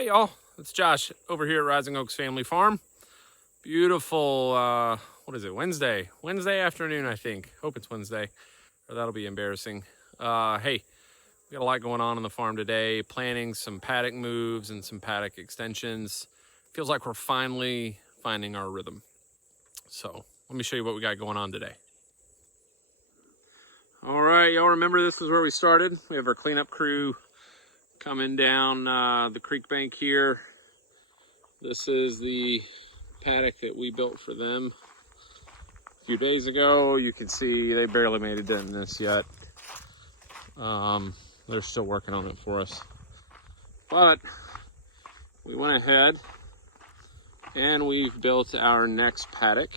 Hey y'all, it's Josh over here at Rising Oaks Family Farm. Beautiful, what is it, Wednesday afternoon, I think. Hope it's Wednesday, or that'll be embarrassing. Hey, we got a lot going on the farm today, planning some paddock moves and some paddock extensions. Feels like we're finally finding our rhythm. So let me show you what we got going on today. All right, y'all remember this is where we started. We have our cleanup crew coming down the creek bank here. This is the paddock that we built for them a few days ago. You can see they barely made a dent in this yet. They're still working on it for us. But we went ahead and we've built our next paddock.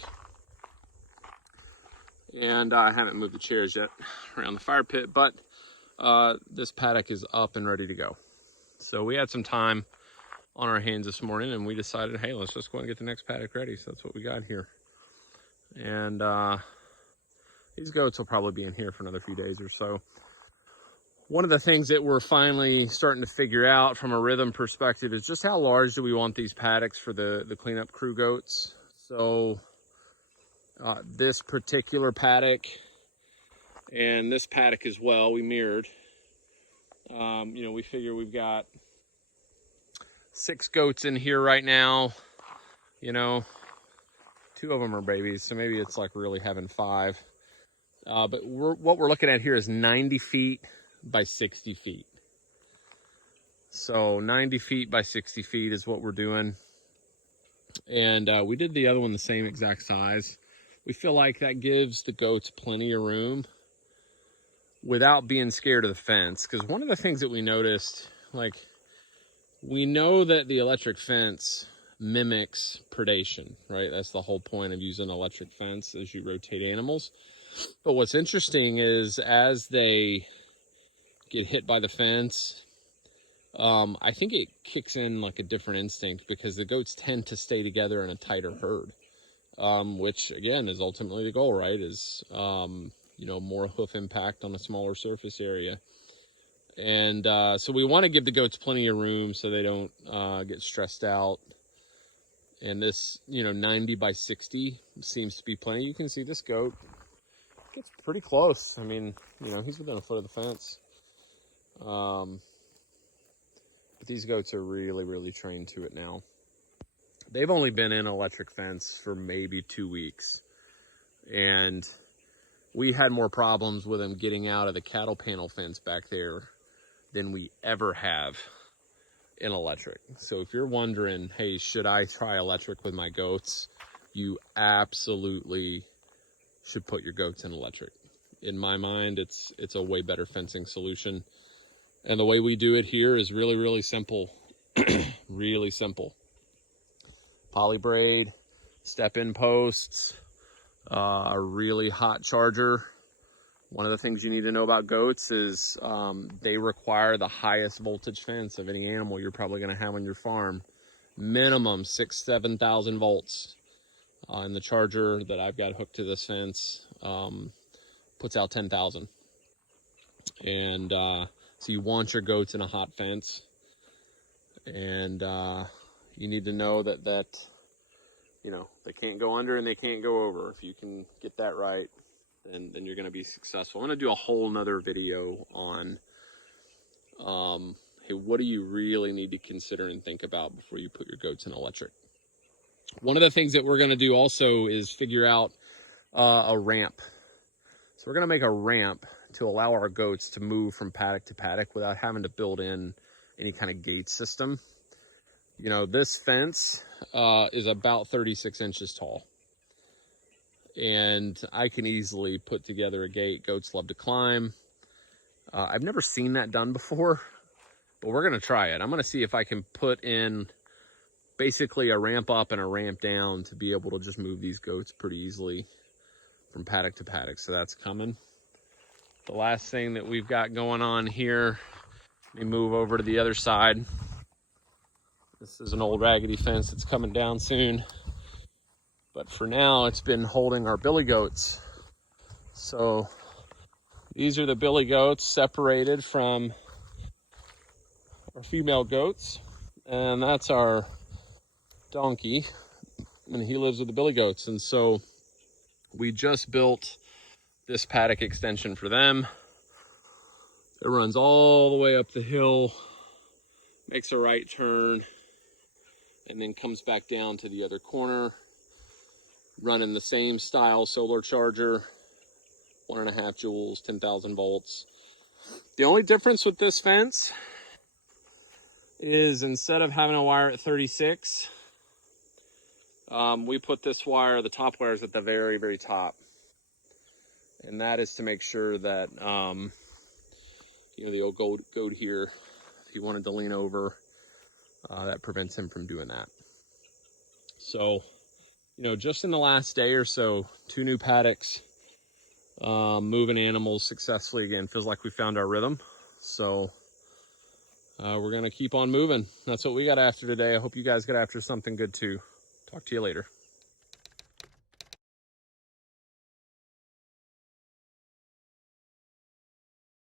And I haven't moved the chairs yet around the fire pit, but this paddock is up and ready to go. So we had some time on our hands this morning and we decided, hey, let's just go and get the next paddock ready. So that's what we got here. And these goats will probably be in here for another few days or so. One of the things that we're finally starting to figure out from a rhythm perspective is just how large do we want these paddocks for the cleanup crew goats. So this particular paddock and this paddock as well, we mirrored. We figure we've got 6 goats in here right now. 2 of them are babies, so maybe it's like really having 5. But what we're looking at here is 90 feet by 60 feet. So 90 feet by 60 feet is what we're doing. And we did the other one the same exact size. We feel like that gives the goats plenty of room without being scared of the fence. Because one of the things that we noticed, we know that the electric fence mimics predation, right? That's the whole point of using electric fence as you rotate animals. But what's interesting is as they get hit by the fence, I think it kicks in like a different instinct because the goats tend to stay together in a tighter herd, which again is ultimately the goal, right? Is, more hoof impact on a smaller surface area. And so we want to give the goats plenty of room so they don't get stressed out. And this, 90 by 60 seems to be plenty. You can see this goat gets pretty close. I mean, he's within a foot of the fence. But these goats are really, really trained to it now. They've only been in electric fence for maybe 2 weeks. And we had more problems with them getting out of the cattle panel fence back there than we ever have in electric. So if you're wondering, hey, should I try electric with my goats? You absolutely should put your goats in electric. In my mind, it's a way better fencing solution. And the way we do it here is really, really simple. Really simple. Poly braid, step-in posts, a really hot charger. One of the things you need to know about goats is they require the highest voltage fence of any animal you're probably going to have on your farm. Minimum 6,000-7,000 volts. And the charger that I've got hooked to this fence puts out 10,000. And so you want your goats in a hot fence. And you need to know that they can't go under and they can't go over. If you can get that right, then you're going to be successful. I'm going to do a whole nother video on, hey, what do you really need to consider and think about before you put your goats in electric? One of the things that we're going to do also is figure out a ramp. So we're going to make a ramp to allow our goats to move from paddock to paddock without having to build in any kind of gate system. This fence is about 36 inches tall. And I can easily put together a gate. Goats love to climb. I've never seen that done before, but we're going to try it. I'm going to see if I can put in basically a ramp up and a ramp down to be able to just move these goats pretty easily from paddock to paddock. So that's coming. The last thing that we've got going on here, let me move over to the other side. This is an old raggedy fence that's coming down soon. But for now, it's been holding our billy goats. So these are the billy goats separated from our female goats. And that's our donkey, and he lives with the billy goats. And so we just built this paddock extension for them. It runs all the way up the hill, makes a right turn, and then comes back down to the other corner, running the same style solar charger, 1.5 joules, 10,000 volts. The only difference with this fence is instead of having a wire at 36, we put this wire, the top wire is at the very, very top. And that is to make sure that, you know, the old goat here, if he wanted to lean over, that prevents him from doing that. So, you know, just in the last day or so, 2 new paddocks, moving animals successfully again. Feels like we found our rhythm. So we're going to keep on moving. That's what we got after today. I hope you guys got after something good too. Talk to you later.